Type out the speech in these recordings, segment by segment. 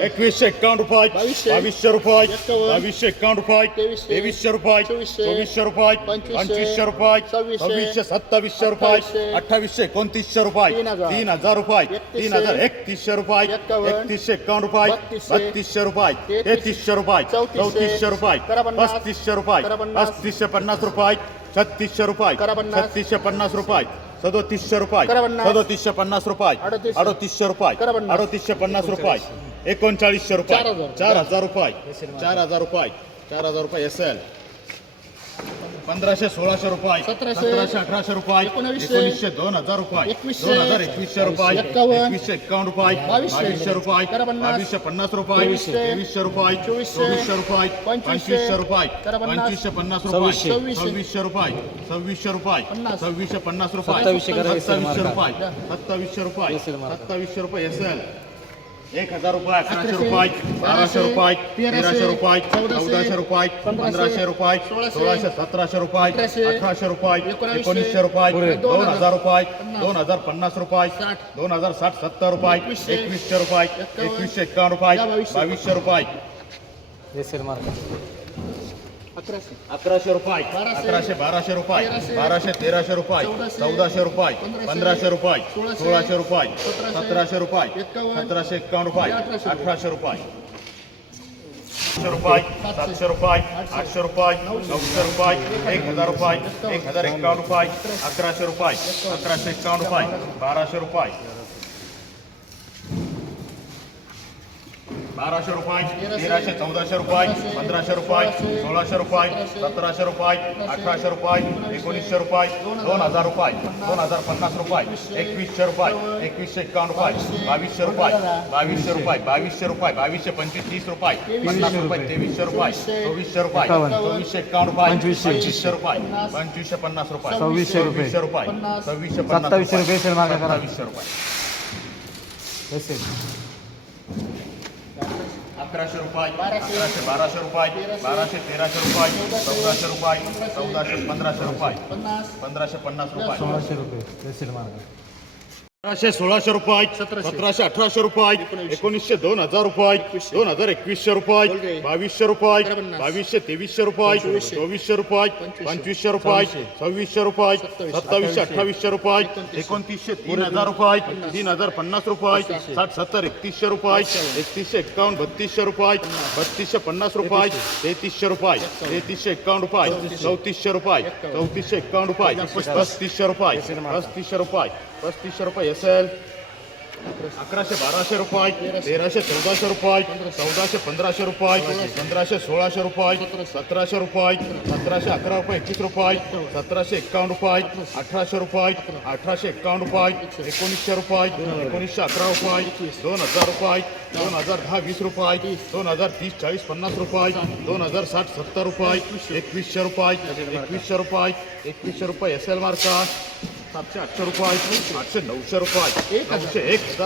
2151 रुपये, 2200 रुपये, 2251 रुपये, 2300 रुपये, 2400 रुपये, 2500 रुपये, 2600 रुपये, 2700 रुपये, 2800 रुपये, 3000 रुपये, 3100 रुपये, 3151 रुपये, 3200 रुपये, 3300 रुपये, 3400 रुपये, 3500 रुपये, 3550 रुपये, 3600 रुपये, 3650 रुपये, 3700 रुपये, 3750 रुपये, 3800 रुपये, 3850 रुपये, 3900 रुपये, 4000 रुपये, 4000 रुपये, 4000 रुपये SL, 1500-1600 रुपये, 1700-1800 रुपये, 1900 2000 रुपये, 2000-2100 रुपये, 2151 रुपये, 2200 रुपये, 2250 रुपये, 2300 रुपये, 2400 रुपये, 2500 रुपये, 2550 रुपये, 2600 रुपये, 2600 रुपये, 2650 रुपये, 2700 रुपये, 2700 रुपये, 2700 रुपये SL, 1000 रुपये, 1100 रुपये, 1200 रुपये, 1300 रुपये, 1400 रुपये, 1500 रुपये, 1600 1700 रुपये, 1800 रुपये, 1900 रुपये, 2000 रुपये, 2050 रुपये, 2060 70 रुपये, 2100 रुपये, 2151 रुपये, 2200 रुपये, 1100 रुपये, 1100 1200 रुपये, 1200 1300 रुपये, 1400 रुपये, 1500 रुपये, 1600 रुपये, 1700 रुपये, 1751 रुपये, 1800 रुपये, 700 रुपये, 800 रुपये, 900 रुपये, 1000 रुपये, 1051 रुपये, 1100 रुपये, 1151 रुपये, 1200 रुपये, 1200 रुपये, 1300 1400 रुपये, 1500 रुपये, 1600 रुपये, 1700 रुपये, 1800 रुपये, 1900 रुपये, 2000 रुपये, 2050 रुपये, 2100 रुपये, 2151 रुपये, 2200 रुपये, 2200 रुपये, 2200 रुपये, 2200 25 30 रुपये, 50 रुपये, 2300 रुपये, 2400 रुपये, 2451 रुपये, 2500 रुपये, 2550 रुपये, 2600 रुपये, 2650 2700 रुपये SL मागा करा. 2700 रुपये, SL 1100 रुपये, 1100 1200 रुपये, 1200 1300 रुपये, 1400 रुपये, 1400 1500 रुपये, 1550 रुपये, 1600 रुपये SL मागा. 1500 1600 रुपये, 1700 1800 रुपये, 1900 2000 रुपये, 2000 2100 रुपये, 2200 रुपये, 2200 2300 रुपये, 2400 रुपये, 2500 रुपये, 2600 रुपये, 2700 2800 रुपये, 2900 3000 रुपये, 3050 रुपये, 60 70 3100 रुपये, 3151 3200 रुपये, 3250 रुपये, 3300 रुपये, 3351 रुपये, 3400 रुपये, 3451 रुपये, 3500 रुपये, 3500 रुपये, 3500 रुपये SL, 1100 1200 रुपये, 1300 1400 रुपये, 1400 1500 रुपये, 1500 1600 रुपये, 1700 रुपये, 1700 11 रुपये 21 रुपये, 1751 रुपये, 1800 रुपये, 1851 रुपये, 1900 रुपये, 1900 11 रुपये, 2000 रुपये, 2010 20 रुपये, 2030 40 50 रुपये, 2060 70 रुपये, 2100 रुपये, 2100 रुपये, 2100 रुपये SL मार्का, 700 800 रुपये, 800 900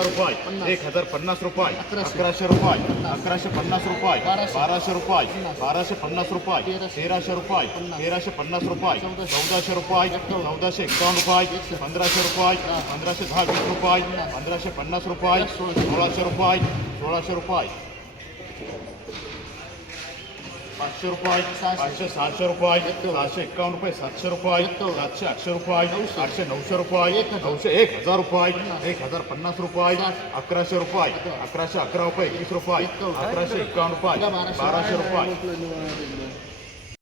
रुपये, 900 1000 रुपये, 1050 रुपये, 1100 रुपये, 1150 रुपये, 1200 रुपये, 1250 रुपये, 1300 रुपये, 1350 रुपये, 1400 रुपये, 1451 रुपये, 1500 रुपये, 1510 20 रुपये, 1550 रुपये, 1600 रुपये, 1600 रुपये, 500 रुपये, 500 700 रुपये, 751 रुपये, 700 रुपये, 700 800 रुपये, 800 900 रुपये, 900 1000 रुपये, 1050 रुपये, 1100 रुपये, 1111 रुपये 21 रुपये, 1151 रुपये, 1200 रुपये,